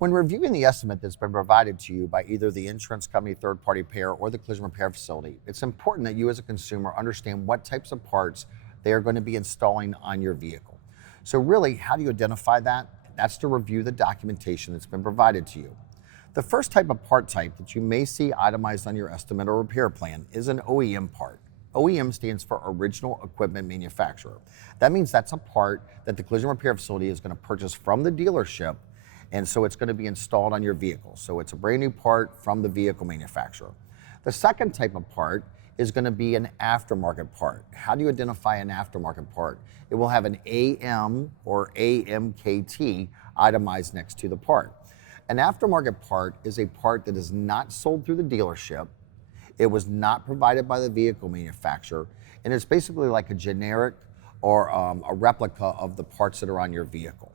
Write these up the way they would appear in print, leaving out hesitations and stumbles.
When reviewing the estimate that's been provided to you by either the insurance company, third-party payer, or the collision repair facility, it's important that you as a consumer understand what types of parts they are going to be installing on your vehicle. So really, how do you identify that? That's to review the documentation that's been provided to you. The first type of part type that you may see itemized on your estimate or repair plan is an OEM part. OEM stands for Original Equipment Manufacturer. That means that's a part that the collision repair facility is going to purchase from the dealership, and so it's going to be installed on your vehicle. So it's a brand new part from the vehicle manufacturer. The second type of part is going to be an aftermarket part. How do you identify an aftermarket part? It will have an AM or AMKT itemized next to the part. An aftermarket part is a part that is not sold through the dealership. It was not provided by the vehicle manufacturer, and it's basically like a generic or a replica of the parts that are on your vehicle.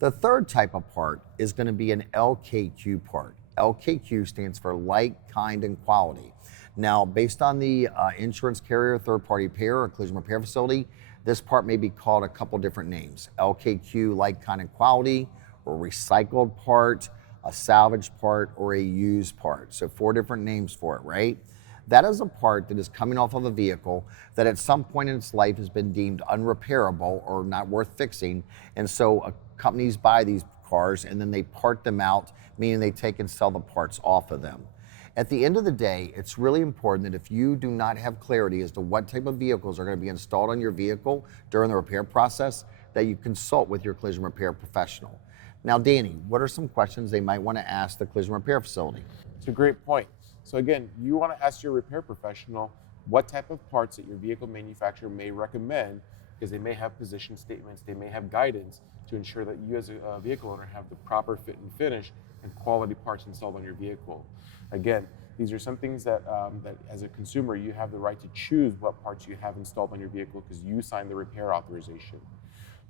The third type of part is going to be an LKQ part. LKQ stands for like, kind, and quality. Now, based on the insurance carrier, third-party payer, or collision repair facility, this part may be called a couple different names. LKQ, like, kind, and quality, or recycled part, a salvage part, or a used part. So 4 different names for it, right? That is a part that is coming off of a vehicle that at some point in its life has been deemed unrepairable or not worth fixing. And so companies buy these cars and then they part them out, meaning they take and sell the parts off of them. At the end of the day, it's really important that if you do not have clarity as to what type of vehicles are going to be installed on your vehicle during the repair process, that you consult with your collision repair professional. Now, Danny, what are some questions they might want to ask the collision repair facility? It's a great point. So again, you want to ask your repair professional what type of parts that your vehicle manufacturer may recommend, because they may have position statements, they may have guidance to ensure that you as a vehicle owner have the proper fit and finish and quality parts installed on your vehicle. Again, these are some things that as a consumer, you have the right to choose what parts you have installed on your vehicle because you signed the repair authorization.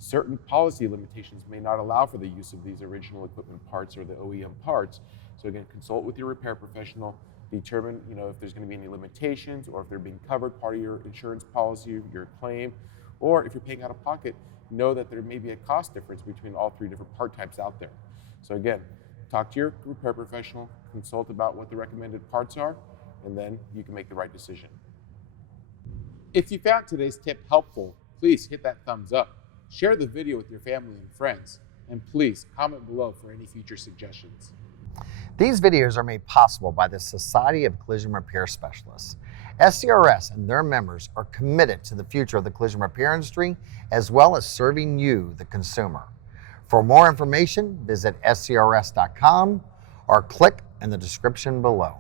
Certain policy limitations may not allow for the use of these original equipment parts or the OEM parts. So again, consult with your repair professional, determine if there's going to be any limitations or if they're being covered part of your insurance policy, your claim, or if you're paying out of pocket, know that there may be a cost difference between all 3 different part types out there. So again, talk to your repair professional, consult about what the recommended parts are, and then you can make the right decision. If you found today's tip helpful, please hit that thumbs up, share the video with your family and friends, and please comment below for any future suggestions. These videos are made possible by the Society of Collision Repair Specialists. SCRS and their members are committed to the future of the collision repair industry, as well as serving you, the consumer. For more information, visit scrs.com or click in the description below.